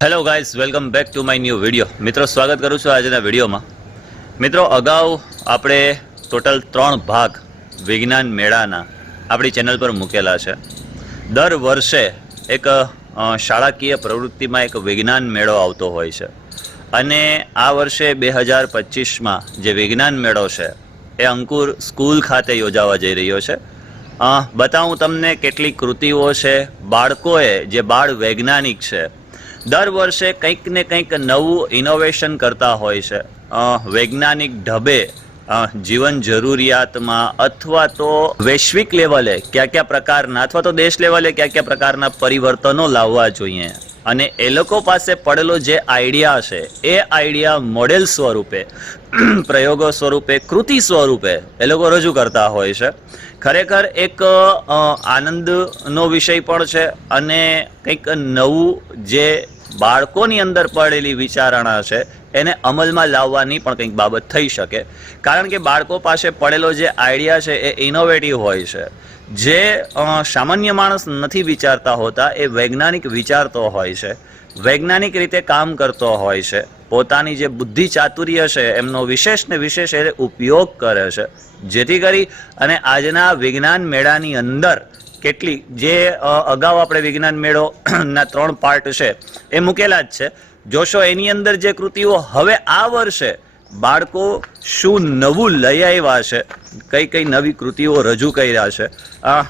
Hello guys, welcome back to my new video. મિત્રો, સ્વાગત કરું છું આજના વિડીયોમાં. મિત્રો, અગાઉ આપણે ટોટલ 3 ભાગ વિજ્ઞાન મેળાના આપણી ચેનલ પર મૂકેલા છે. દર વર્ષે એક શાળાકીય પ્રવૃત્તિમાં એક વિજ્ઞાન મેળો આવતો હોય છે અને આ વર્ષે 2025માં જે વિજ્ઞાન મેળો છે એ અંકુર સ્કૂલ ખાતે યોજાવા જઈ રહ્યો છે. બતાવું તમને કેટલી કૃતિઓ છે. બાળકોએ જે બાળ વૈજ્ઞાનિક છે દર વર્ષે કંઈક ને કંઈક નવું ઇનોવેશન કરતા હોય છે. વૈજ્ઞાનિક ઢબે જીવન જરૂરિયાતમાં અથવા તો વૈશ્વિક લેવલે કયા પ્રકારના અથવા તો દેશ લેવલે કયા પ્રકારના પરિવર્તનો લાવવા જોઈએ અને એ લોકો પાસે પડેલો જે આઈડિયા છે એ આઈડિયા મોડેલ સ્વરૂપે, પ્રયોગો સ્વરૂપે, કૃતિ સ્વરૂપે એ લોકો રજૂ કરતા હોય છે. ખરેખર એક આનંદનો વિષય પણ છે અને કંઈક નવું જે બાળકોની અંદર પડેલી વિચારણા છે એને અમલમાં લાવવાની પણ કંઈક બાબત થઈ શકે. કારણ કે બાળકો પાસે પડેલો જે આઈડિયા છે એ ઇનોવેટિવ હોય છે. જે સામાન્ય માણસ નથી વિચારતા હોતા એ વૈજ્ઞાનિક વિચારતો હોય છે, વૈજ્ઞાનિક રીતે કામ કરતો હોય છે. પોતાની જે બુદ્ધિ ચાતુર્ય છે એમનો વિશેષ ને વિશેષ એ ઉપયોગ કરે છે, જેથી કરી અને આજના વિજ્ઞાન મેળાની અંદર કેટલી જે અગાઉ આપણે વિજ્ઞાન મેળોના 3 પાર્ટ છે એ મૂકેલા જ છે. જોશો એની અંદર જે કૃતિઓ હવે આ વર્ષે બાળકો શું નવું લઈ આવ્યા છે, કઈ નવી કૃતિઓ રજૂ કર્યા છે.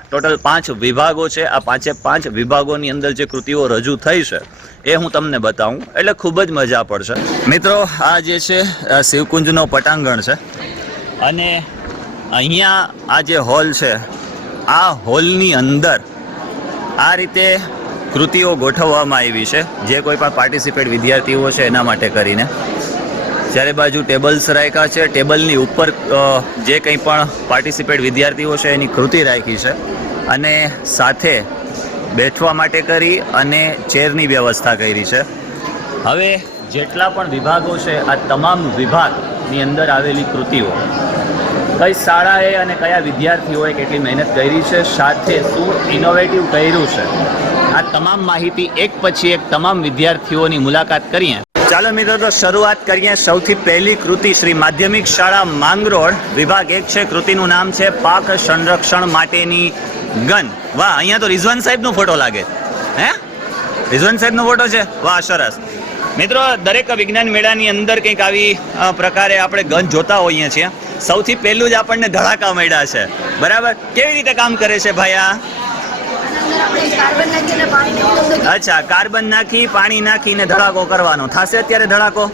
ટોટલ 5 વિભાગો છે. આ 5 વિભાગોની અંદર જે કૃતિઓ રજૂ થઈ છે એ હું તમને બતાવું એટલે ખૂબ જ મજા પડશે. મિત્રો, આ જે છે શિવકુંજનો પટાંગણ છે અને અહીંયા આ જે હોલ છે, આ હોલની અંદર આ રીતે કૃતિઓ ગોઠવવામાં આવી છે જે કોઈ પણ પાર્ટિસિપેટ વિદ્યાર્થીઓ છે એના માટે કરીને. ચારે બાજુ ટેબલ્સ રાખ્યા છે. ટેબલની ઉપર જે કંઈ પણ પાર્ટિસિપેટ વિદ્યાર્થીઓ છે એની કૃતિ રાખી છે અને સાથે બેઠવા માટે કરી અને ચેરની વ્યવસ્થા કરી છે. હવે જેટલા પણ વિભાગો છે આ તમામ વિભાગની અંદર આવેલી કૃતિઓ કઈ શાળાએ અને કયા વિદ્યાર્થીઓએ કેટલી મહેનત કરી છે, સાથે શું ઇનોવેટિવ કર્યું છે, આ તમામ માહિતી એક પછી એક તમામ વિદ્યાર્થીઓની મુલાકાત કરીએ. ચાલો મિત્રો, તો શરૂઆત કરીએ. સૌથી પહેલી કૃતિ શ્રી માધ્યમિક શાળા માંગરોળ, વિભાગ 1 છે. કૃતિનું નામ છે પાક સંરક્ષણ માટેની ગન. વાહ, અહીંયા તો રિઝવાન સાહેબનો ફોટો લાગે. હે, રિઝવાન સાહેબનો ફોટો છે? વાહ, સરસ. મિત્રો, દરેક વિજ્ઞાન મેળાની અંદર કંઈક આવી પ્રકારે આપણે ગન જોતા હોઈએ છીએ. સૌથી પહેલું જ આપણને ધડાકા મળ્યા છે. બરાબર, કેવી રીતે કામ કરે છે ભાઈ આ? અચ્છા, કાર્બન નાખી પાણી નાખીને ધડાકો કરવાનો થશે. અત્યારે ધડાકો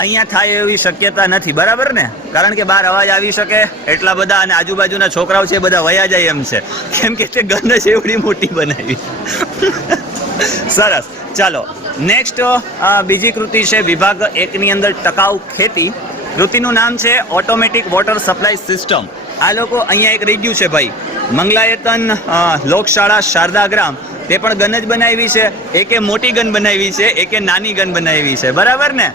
અહીંયા થાય એવી શક્યતા નથી, બરાબર ને? કારણ કે બહાર અવાજ આવી શકે એટલા બધા અને આજુબાજુના છોકરાઓ છે બધા વયા જાય એમ છે, કેમ કે તે ગન જ એવડી મોટી બનાવી. સરસ. ચાલો નેક્સ્ટ, બીજી કૃતિ છે વિભાગ 1 ની અંદર ટકાઉ ખેતી. કૃતિનું નામ છે ઓટોમેટિક વોટર સપ્લાય સિસ્ટમ. આ લોકો અહીંયા એક રહી ગયું છે ભાઈ, મંગલાયતન લોકશાળા શારદાગ્રામ, તે પણ ગન જ બનાવી છે. એકે મોટી ગન બનાવી છે, એકે નાની ગન બનાવી છે, બરાબર ને?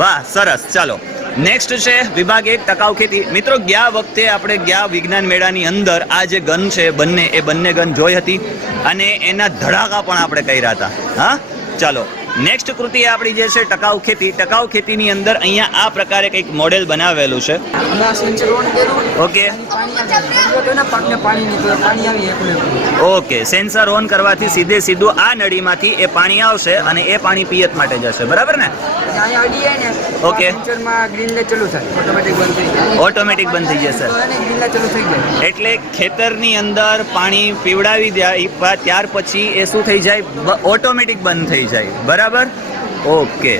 વાહ, સરસ. ચાલો નેક્સ્ટ છે વિભાગ 1 ટકાઉ ખેતી. મિત્રો, ગયા વખતે આપણે ગયા વિજ્ઞાન મેળાની અંદર આ જે ગન છે બંને ગન જોઈ હતી અને એના ધડાકા પણ આપણે કર્યા હતા. હા, ચાલો નેક્સ્ટ કૃતિ આપણી જે છે ટકાઉ ખેતી. ટકાઉ ખેતીની અંદર અહીંયા આ પ્રકારે કંઈક મોડેલ બનાવેલું છે. ઓકે ઓકે, સેન્સર ઓન કરવાથી સીધું આ નળીમાંથી એ પાણી આવશે અને એ પાણી પિયત માટે જશે, બરાબર ને? ઓકે, ઓટોમેટિક બંધ થઈ જશે. એટલે ખેતરની અંદર પાણી પીવડાવી દે ત્યાર પછી એ શું થઈ જાય? ઓટોમેટિક બંધ થઈ જાય, બરાબર? ઓકે.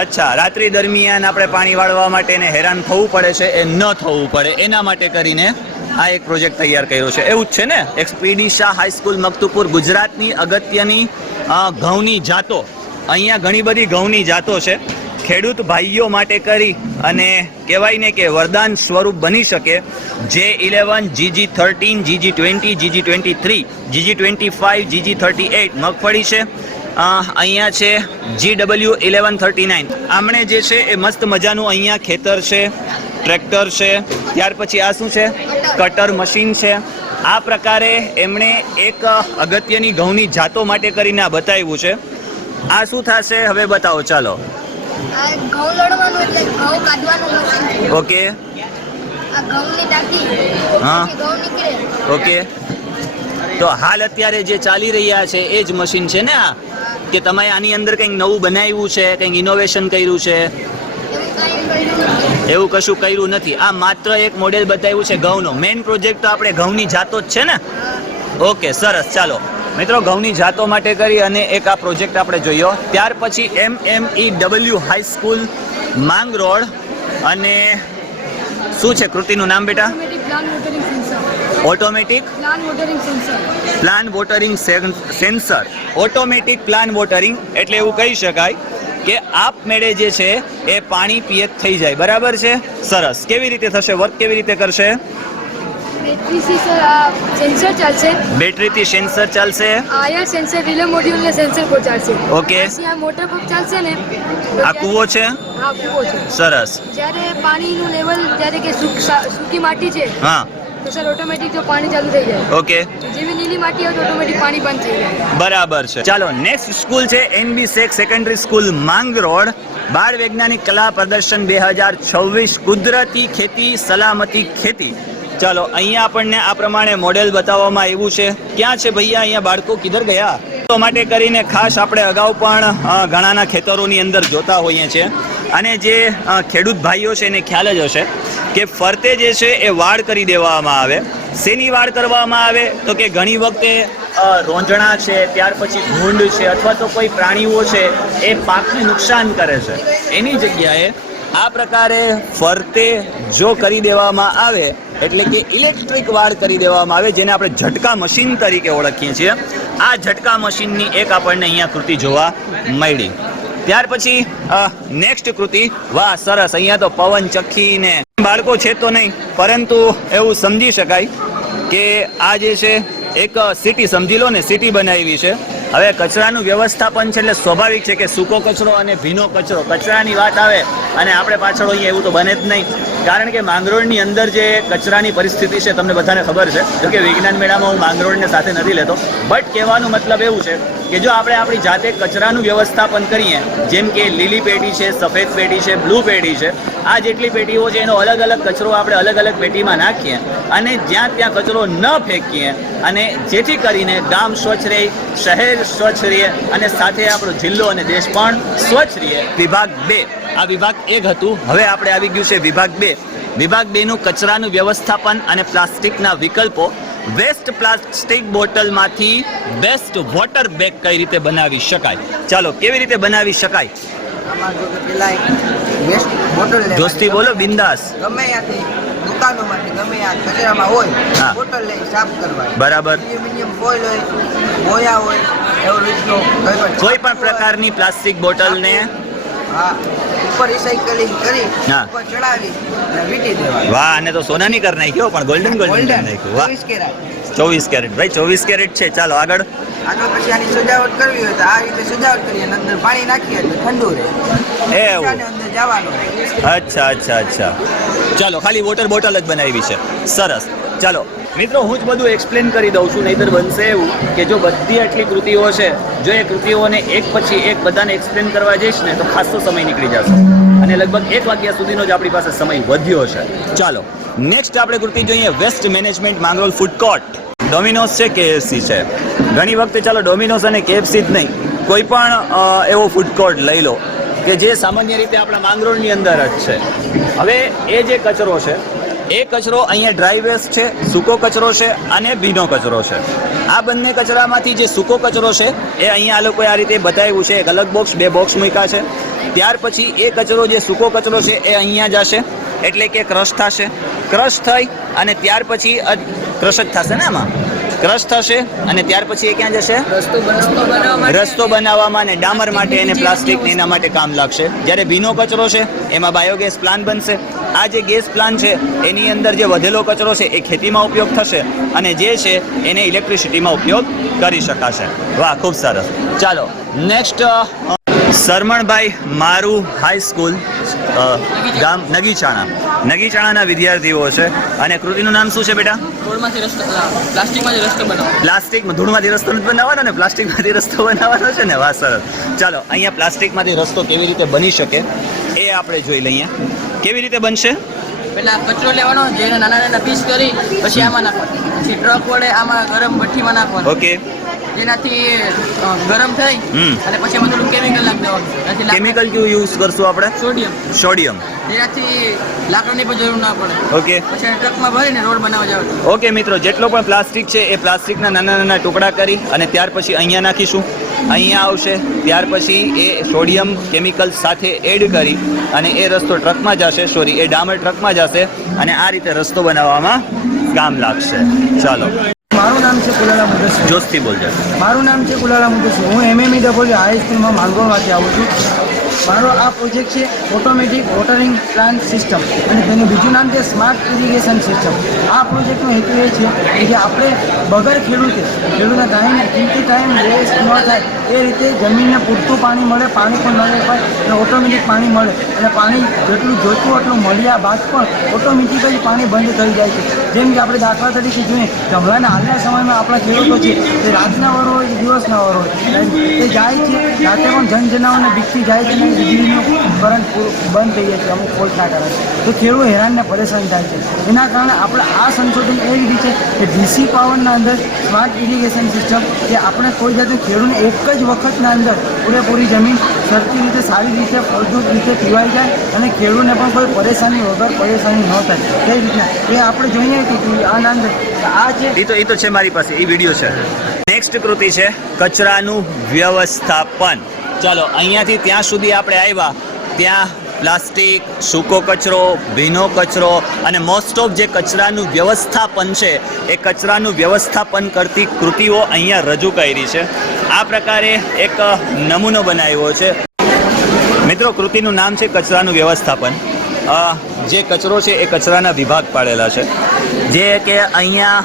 અચ્છા, રાત્રિ દરમિયાન આપણે પાણી વાળવા માટે એને હેરાન થવું પડે છે, એ ન થવું પડે એના માટે કરીને આ એક પ્રોજેક્ટ તૈયાર કર્યો છે. એવું જ છે ને? એક્સપીડી શાહ હાઈસ્કૂલ મકતુપુર. ગુજરાતની અગત્યની ઘઉંની જાતો, અહીંયા ઘણી બધી ઘઉંની જાતો છે. ખેડૂત ભાઈઓ માટે કરી અને કહેવાય ને કે વરદાન સ્વરૂપ બની શકે. J11, GG13, GG20, GG23, GG25, GG38 મગફળી છે. અહીંયા છે GW1139. આમણે જે છે એ મસ્ત મજાનું અહીંયા ખેતર છે, ટ્રેક્ટર છે. ત્યાર પછી આ શું છે? કટર મશીન છે. આ પ્રકારે એમણે એક અગત્યની ઘઉંની જાતો માટે કરીને આ બતાવ્યું છે. આ શું થશે હવે બતાવો ચાલો. આ ઘઉં લડવાનું એટલે ઘઉં કાઢવાનું મશીન. ઓકે. આ ઘઉંની ટાંકી. હા. ઘઉં નીકળે. ઓકે. તો હાલ અત્યારે જે ચાલી રહ્યા છે એ જ મશીન છે ને આ? કે તમે આની અંદર કંઈક નવું બનાવ્યું છે, કંઈક ઇનોવેશન કર્યું છે? એવું કશું કર્યું નથી. આ માત્ર એક મોડેલ બતાવ્યું છે ઘઉંનો. મેઇન પ્રોજેક્ટ તો આપણે ઘઉંની જાતો જ છે ને? ઓકે, સરસ. ચાલો મિત્રો, ઘઉંની જાતો માટે કરી અને એક આ પ્રોજેક્ટ આપણે જોયો. ત્યાર પછી MEW હાઈસ્કૂલ માંગરોળ. અને શું છે કૃતિનું નામ બેટા? Automatic plan watering sensor. Automatic plan watering એટલે એવું કહી શકાય કે આપમેળે જે છે એ પાણી પિયત થઈ જાય. બરાબર છે? સરસ. કેવી રીતે થશે? વર્ક કેવી રીતે કરશે? સેન્સર ચાલશે. બેટરીથી સેન્સર ચાલશે. આયા સેન્સર રિલે મોડ્યુલ ને સેન્સર પહોંચાડશે. ઓકે. આ મોટર પંપ ચાલશે ને. આ કૂવો છે? હા, કૂવો છે. સરસ. જ્યારે પાણીનું લેવલ જ્યારે કે સૂકી માટી છે, હા, તો સર ઓટોમેટિક તો પાણી ચાલુ થઈ જાય. ઓકે. જેવી નીલી માટી આવે તો ઓટોમેટિક પાણી બંધ થઈ જાય. બરાબર છે. ચાલો, નેક્સ્ટ સ્કૂલ છે NB Shaikh secondary school Mangrol. બાળ વૈજ્ઞાનિક કલા પ્રદર્શન 2026 કુદરતી ખેતી સલામતી ખેતી. ચાલો, અહીંયા આપણને આ પ્રમાણે મોડેલ બતાવવામાં આવ્યું છે. ક્યાં છે ભૈયા અહીંયા બાળકો? કિધર ગયા? તો માટે કરીને ખાસ આપણે અગાઉ પણ ઘણાના ખેતરોની અંદર જોતા હોઈએ છીએ. અને જે ખેડૂત ભાઈઓ છે એને ખ્યાલ જ હશે કે ફરતે જે છે એ વાડ કરી દેવામાં આવે. શેની વાડ કરવામાં આવે? તો કે ઘણી વખતે રોંજણા છે, ત્યાર પછી ભૂંડ છે, અથવા તો કોઈ પ્રાણીઓ છે એ પાકને નુકસાન કરે છે. એની જગ્યાએ આ પ્રકારે ફરતે જો કરી દેવામાં આવે એટલે કે ઇલેક્ટ્રિક વાડ કરી દેવામાં આવે, જેને આપણે ઝટકા મશીન તરીકે ઓળખીએ છીએ. આ ઝટકા મશીનની એક આપણને અહીંયા કૃતિ જોવા મળી. ત્યાર પછી નેક્સ્ટ કૃતિ. વાહ, સરસ. અહીંયા તો પવન ચક્કી ને બાળકો છે તો નહીં, પરંતુ એવું સમજી શકાય કે આ જે છે એક સિટી, સમજી લો ને, સિટી બનાવી છે. હવે કચરાનું વ્યવસ્થાપન છે એટલે સ્વાભાવિક છે કે સૂકો કચરો અને ભીનો કચરો. કચરાની વાત આવે અને આપણે પાછળ હોઈએ એવું તો બને જ નહીં. કારણ કે માંગરોળની અંદર જે કચરાની પરિસ્થિતિ છે તમને બધાને ખબર છે. જો કે વિજ્ઞાન મેળામાં હું માંગરોળને સાથે નથી લેતો, બટ કહેવાનું મતલબ એવું છે કે જો આપણે આપણી જાતે કચરાનું વ્યવસ્થાપન કરીએ, જેમ કે લીલી પેટી છે, સફેદ પેટી છે, બ્લુ પેટી છે, આ જેટલી પેટીઓ છે એનો અલગ અલગ કચરો આપણે અલગ અલગ પેટીમાં નાખીએ અને જ્યાં ત્યાં કચરો ન ફેંકીએ, અને જેથી કરીને ગામ સ્વચ્છ રહે, શહેર સ્વચ્છ રહે અને સાથે આપણો જિલ્લો અને દેશ પણ સ્વચ્છ રહે. વિભાગ 2. આ વિભાગ 1 હતું. હવે આપણે આવી ગયું છે વિભાગ 2. વિભાગ 2 નું કચરાનું વ્યવસ્થાપન અને પ્લાસ્ટિકના વિકલ્પો. વેસ્ટ પ્લાસ્ટિક બોટલમાંથી બેસ્ટ વોટર બેગ કઈ રીતે બનાવી શકાય? ચાલો, કેવી રીતે બનાવી શકાય? દોસ્તી બોલો, બિંદાસ. ગમે ત્યાંથી દુકાનોમાંથી ગમે આ કચરામાં હોય બોટલ લઈ સાફ કરવાની. બરાબર. એલ્યુમિનિયમ ફોઇલ હોય, બોયા હોય, એવું રીતનો કોઈ પણ પ્રકારની પ્લાસ્ટિક બોટલને ઉપર રિસાયકલિંગ કરી ઉપર ચડાવી અને વીટી દેવાની. વાહ, આને તો સોનાની કરી નાખ્યો, પણ ગોલ્ડન કરી નાખ્યું. વાહ, 24 કેરેટ. ભાઈ 24 કેરેટ છે. ચાલો આગળ. પછી આની સજાવટ કરવી હોય તો આ રીતે સજાવટ કરીએ અને અંદર પાણી નાખીએ એટલે ઠંડુ રહે. એવું? અંદર જવાનું. અચ્છા. ચાલો, ખાલી વોટર બોટલ જ બનાવી છે. સરસ. ચાલો મિત્રો, હું જ બધું એક્સપ્લેન કરી દઉં છું, નહીંતર બનશે એવું કે જો બધી આટલી કૃતિઓ છે, જો એ કૃતિઓને એક પછી એક બધાને એક્સપ્લેન કરવા જઈશ ને તો ખાસો સમય નીકળી જશે અને લગભગ 1 વાગ્યા સુધીનો જ આપણી પાસે સમય વધ્યો છે. ચાલો, નેક્સ્ટ આપણે કૃતિ જોઈએ. Waste management Mangrol food court. Domino's છે, KFC છે. ઘણી વખતે ચાલો ડોમિનોઝ અને KFC જ નહીં, કોઈ પણ એવો ફૂડ કોર્ટ લઈ લો કે જે સામાન્ય રીતે આપણા માંગરોળની અંદર જ છે. હવે એ જે કચરો છે એ કચરો અહીંયા ડ્રાય વેસ્ટ છે, સૂકો કચરો છે અને ભીનો કચરો છે. આ બંને કચરામાંથી જે સૂકો કચરો છે એ અહીંયા આ લોકોએ આ રીતે બતાવ્યું છે. એક અલગ બોક્સ, 2 બોક્સ મૂક્યા છે. ત્યાર પછી એ કચરો જે સૂકો કચરો છે એ અહીંયા જશે, એટલે કે ક્રશ થશે. ક્રશ થઈ અને ત્યાર પછી ક્રશ જ થશે ને, આમાં ક્રશ થશે અને ત્યાર પછી એ ક્યાં જશે? રસ્તો બનાવવામાં અને ડામર માટે અને પ્લાસ્ટિક એના માટે કામ લાગશે. જ્યારે ભીનો કચરો છે એમાં બાયોગેસ પ્લાન્ટ બનશે. આ જે ગેસ પ્લાન્ટ છે એની અંદર જે વધેલો કચરો છે એ ખેતીમાં ઉપયોગ થશે અને જે છે એને ઇલેક્ટ્રિસિટીમાં ઉપયોગ કરી શકાશે. વાહ, ખૂબ સરસ. ચાલો નેક્સ્ટ સરમણભાઈ મારું હાઈસ્કૂલ ગામ નગીચાણાના વિદ્યાર્થીઓ છે. અને કૃતિનું નામ શું છે બેટા? પ્લાસ્ટિકમાં ધૂળમાંથી રસ્તો નથી બનાવવાનો ને, પ્લાસ્ટિકમાંથી રસ્તો બનાવવાનો છે ને. વાહ, સરસ. ચાલો, અહીંયા પ્લાસ્ટિકમાંથી રસ્તો કેવી રીતે બની શકે એ આપણે જોઈ લઈએ. કેવી રીતે બનશે? પેલા કચરો લેવાનો, જેને નાના નાના પીસ કરી પછી આમાં નાખવાનો, પછી ટ્રક વડે આમાં ગરમ ભઠ્ઠીમાં નાખવાનો, ઓકે. જેનાથી ગરમ થઈ અને પછી એમાં થોડું કેમિકલ નાખી દેવાનું. કેમિકલ કયું યુઝ કરશું આપણે? સોડિયમ. જેનાથી લાકડાની પણ જરૂર ના પડે. ઓકે. પછી ટ્રકમાં ભરીને રોડ બનાવવા જવાનું. ઓકે મિત્રો, જેટલો પણ પ્લાસ્ટિક છે એ પ્લાસ્ટિકના નાના નાના ટુકડા કરી અને ત્યાર પછી અહીંયા નાખીશું. અહીંયા આવશે, ત્યાર પછી એ સોડિયમ કેમિકલ સાથે એડ કરી અને એ રસ્તો ટ્રકમાં જશે, એ ડામર ટ્રકમાં જશે અને આ રીતે રસ્તો બનાવવામાં કામ લાગશે. ચાલો. મારું નામ છે કુલાલા મુદસ્સર. જોશથી બોલજો. મારું નામ છે કુલાલા મુદસ્સર. હું MMEW હાઈસ્કૂલમાં માંગરોળમાંથી આવું છું. મારો આ પ્રોજેક્ટ છે ઓટોમેટિક વોટરિંગ પ્લાન્ટ સિસ્ટમ અને તેનું બીજું નામ છે સ્માર્ટ ઇરિગેશન સિસ્ટમ. આ પ્રોજેક્ટનો હેતુ એ છે કે આપણે વગર ખેડૂતના કિંમતી ટાઈમ વેસ્ટ ન થાય એ રીતે જમીનને પૂરતું પાણી મળે, પાણી પણ ન વેપાય અને ઓટોમેટિક પાણી મળે અને પાણી જેટલું જોઈતું એટલું મળ્યા બાદ પણ ઓટોમેટિકલી પાણી બંધ થઈ જાય છે. જેમ કે આપણે દાખલા તરીકે જોઈએ કે હમણાંના હાલના સમયમાં આપણા ખેડૂતો છે તે રાતના વર હોય કે દિવસના વર હોય તે જાય છે, રાતે પણ જનજનાવરને બીકથી જાય છે. વીજળીનું કરંટ બંધ થઈ જાય છે અમુક ફોલ્ટના કારણે, તો ખેડૂત હેરાનને પરેશાન થાય છે. એના કારણે આપણે આ સંશોધન એ રીતે છે કે ડીસી પાવરના અંદર સ્માર્ટ ઇરિગેશન સિસ્ટમ કે આપણે કોઈ જાતે ખેડૂતને એક જ વખતના અંદર પૂરેપૂરી જમીન સરખી રીતે સારી રીતે ફળદ્રુપ રીતે પીવાઈ જાય અને ખેડૂતને પણ કોઈ પરેશાની વગર પરેશાની ન થાય તે રીતના એ આપણે જોઈએ કે આના અંદર આ જે એ તો છે મારી પાસે, એ વિડીયો છે. નેક્સ્ટ કૃતિ છે કચરાનું વ્યવસ્થાપન. ચાલો, અહીંયાથી ત્યાં સુધી આપણે આવ્યા, ત્યાં પ્લાસ્ટિક, સૂકો કચરો, ભીનો કચરો અને મોસ્ટ ઓફ જે કચરાનું વ્યવસ્થાપન છે એ કચરાનું વ્યવસ્થાપન કરતી કૃતિઓ અહીંયા રજૂ કરી છે. આ પ્રકારે એક નમૂનો બનાવ્યો છે. મિત્રો, કૃતિનું નામ છે કચરાનું વ્યવસ્થાપન. જે કચરો છે એ કચરાના વિભાગ પાડેલા છે, જે કે અહીંયા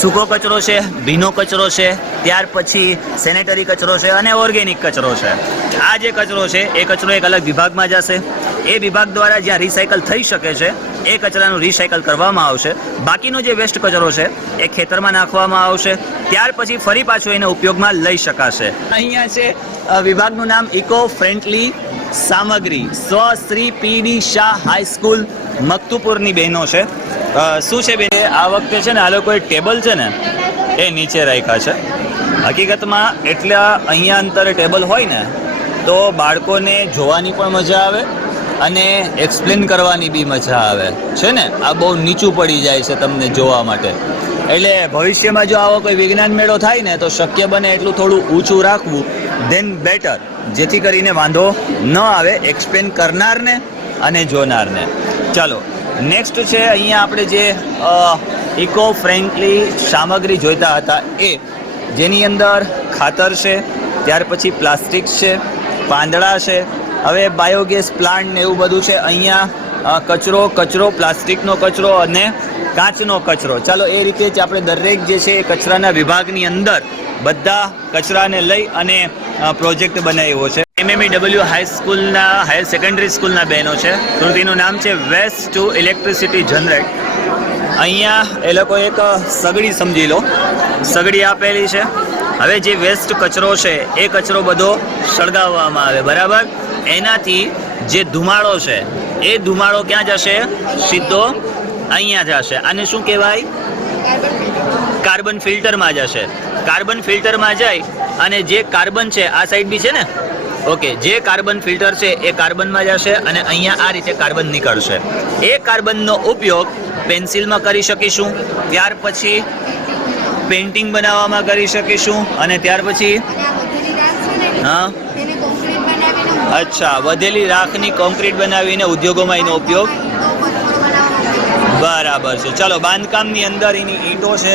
સૂકો કચરો છે, ભીનો કચરો છે, ત્યાર પછી સેનેટરી કચરો છે અને ઓર્ગેનિક કચરો છે. આ જે કચરો છે એ કચરો એક અલગ વિભાગમાં જશે. એ વિભાગ દ્વારા જ્યાં રિસાયકલ થઈ શકે છે એ કચરાનું રિસાયકલ કરવામાં આવશે. બાકીનો જે વેસ્ટ કચરો છે એ ખેતરમાં નાખવામાં આવશે. ત્યાર પછી ફરી પાછો એને ઉપયોગમાં લઈ શકાશે. અહીંયા છે વિભાગનું નામ ઇકો ફ્રેન્ડલી સામગ્રી. શ્રી PD શાહ હાઈસ્કૂલ મકતુપુરની બહેનો છે. શું છે બેન, આ વખતે છે ને આ લોકોએ ટેબલ છે ને એ નીચે રાખ્યા છે. હકીકતમાં એટલા અહીંયા અંતરે ટેબલ હોય ને તો બાળકોને જોવાની પણ મજા આવે અને એક્સપ્લેન કરવાની બી મજા આવે છે ને. આ બહુ નીચું પડી જાય છે તમને જોવા માટે. એટલે ભવિષ્યમાં જો આવો કોઈ વિજ્ઞાન મેળો થાય ને તો શક્ય બને એટલું થોડું ઊંચું રાખવું ધેન બેટર, જેથી કરીને વાંધો ન આવે એક્સપ્લેન કરનારને અને જોનારને. ચાલો, નેક્સ્ટ છે અહીંયા આપણે જે ઇકો ફ્રેન્ડલી સામગ્રી જોઈતા હતા એ, જેની અંદર ખાતર છે, ત્યાર પછી પ્લાસ્ટિક છે, પાંદડા છે, હવે બાયોગેસ પ્લાન્ટ ને એવું બધું છે. અહીંયા કચરો, પ્લાસ્ટિકનો કચરો અને કાચનો કચરો. ચાલો, એ રીતે જ આપણે દરેક જે છે એ કચરાના વિભાગની અંદર બધા કચરાને લઈ અને પ્રોજેક્ટ બનાવ્યો છે. MMEW હાઈર સેકન્ડરી સ્કૂલના બહેનો છે. કૃતિનું નામ છે વેસ્ટ ટુ ઇલેક્ટ્રિસિટી જનરેટ. અહીંયા એ લોકો એક સગડી, સમજી લો, સગડી આપેલી છે. હવે જે વેસ્ટ કચરો છે એ કચરો બધો સળગાવવામાં આવે, બરાબર. એનાથી જે ધુમાડો છે એ ધુમાડો ક્યાં જશે? સીધો અહીંયા જશે. આને શું કહેવાય? કાર્બન ફિલ્ટરમાં જશે. કાર્બન ફિલ્ટરમાં જાય અને જે કાર્બન છે આ સાઈડ બી છે ને, ઓકે, જે કાર્બન ફિલ્ટર છે એ કાર્બનમાં જશે અને અહીંયા આ રીતે કાર્બન નીકળશે. એ કાર્બનનો ઉપયોગ પેન્સિલમાં કરી શકીશું, ત્યાર પછી પેઇન્ટિંગ બનાવવામાં કરી શકીશું અને ત્યાર પછી હા, અચ્છા, વધેલી રાખની કોન્ક્રીટ બનાવીને ઉદ્યોગોમાં એનો ઉપયોગ, બરાબર છે. ચાલો, બાંધકામની અંદર એની ઈંટો છે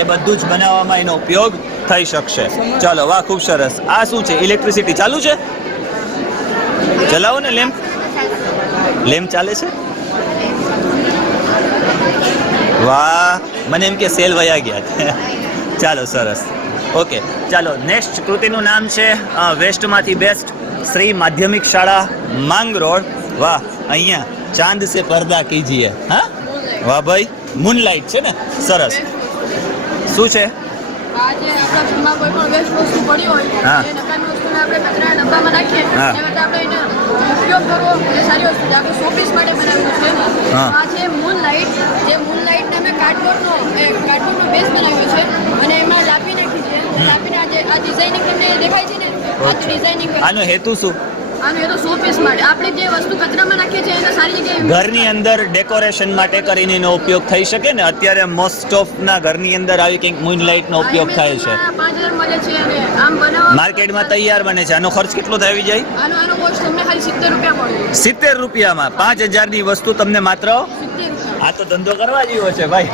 એ બધું જ બનાવવામાં એનો ઉપયોગ થઈ શકશે. ચાલો, વાહ, ખૂબ સરસ. આ શું છે? ઇલેક્ટ્રિસિટી ચાલુ છે? ચલાવો ને. લેમ્પ ચાલે છે? વાહ, મને એમ કે સેલ વયા ગયા. ચાલો, સરસ. ઓકે, ચાલો, નેક્સ્ટ કૃતિનું નામ છે વેસ્ટમાંથી બેસ્ટ. શ્રી માધ્યમિક શાળા માંગરોળ. વાહ, અહીંયા ચાંદ સે पर्दा કીજીએ. હા, વાહ ભાઈ, મૂનલાઇટ છે ને, સરસ. શું છે? આજે આપણા ઘરમાં કોઈ પણ વેસ્ટ વસ્તુ પડી હોય હા. એ નકામી વસ્તુને આપણે કચરાના ડબ્બામાં નાખીએ હા. એ માટે આપણે એનો ઉપયોગ કરવો એ સારી વસ્તુ છે. આપણે શોપીસ માટે બનાવ્યું છે. હા. આ છે મૂનલાઇટ. જે મૂનલાઇટને અમે કાર્ડબોર્ડનો બેઝ બનાવ્યો છે અને એમાં લાપી નાખી છે. લાપીને આ ડિઝાઇનિંગ તમને દેખાય છે ને, આ ડિઝાઇનિંગ આનો હેતુ શું? આનું એ તો શોપીસ માટે આપણે જે વસ્તુ કચરામાં નાખીએ છીએ એને સારી જગ્યાએ ઘરની અંદર ડેકોરેશન માટે કરીને એનો ઉપયોગ થઈ શકે ને. અત્યારે મોસ્ટ ઓફ ના ઘરની અંદર આવી કંઈક મૂનલાઇટ નો ઉપયોગ થાય છે. 5000 મળે છે અને આમ બનાવવા માર્કેટમાં તૈયાર બને છે. આનો ખર્ચ કેટલો થઈ જાય? આનો કોસ્ટ તમને ખાલી 70 રૂપિયા પડે. 70 રૂપિયામાં 5000 ની વસ્તુ તમને માત્ર. 70 રૂપિયા. આ તો ધંધો કરવા જેવો છે ભાઈ.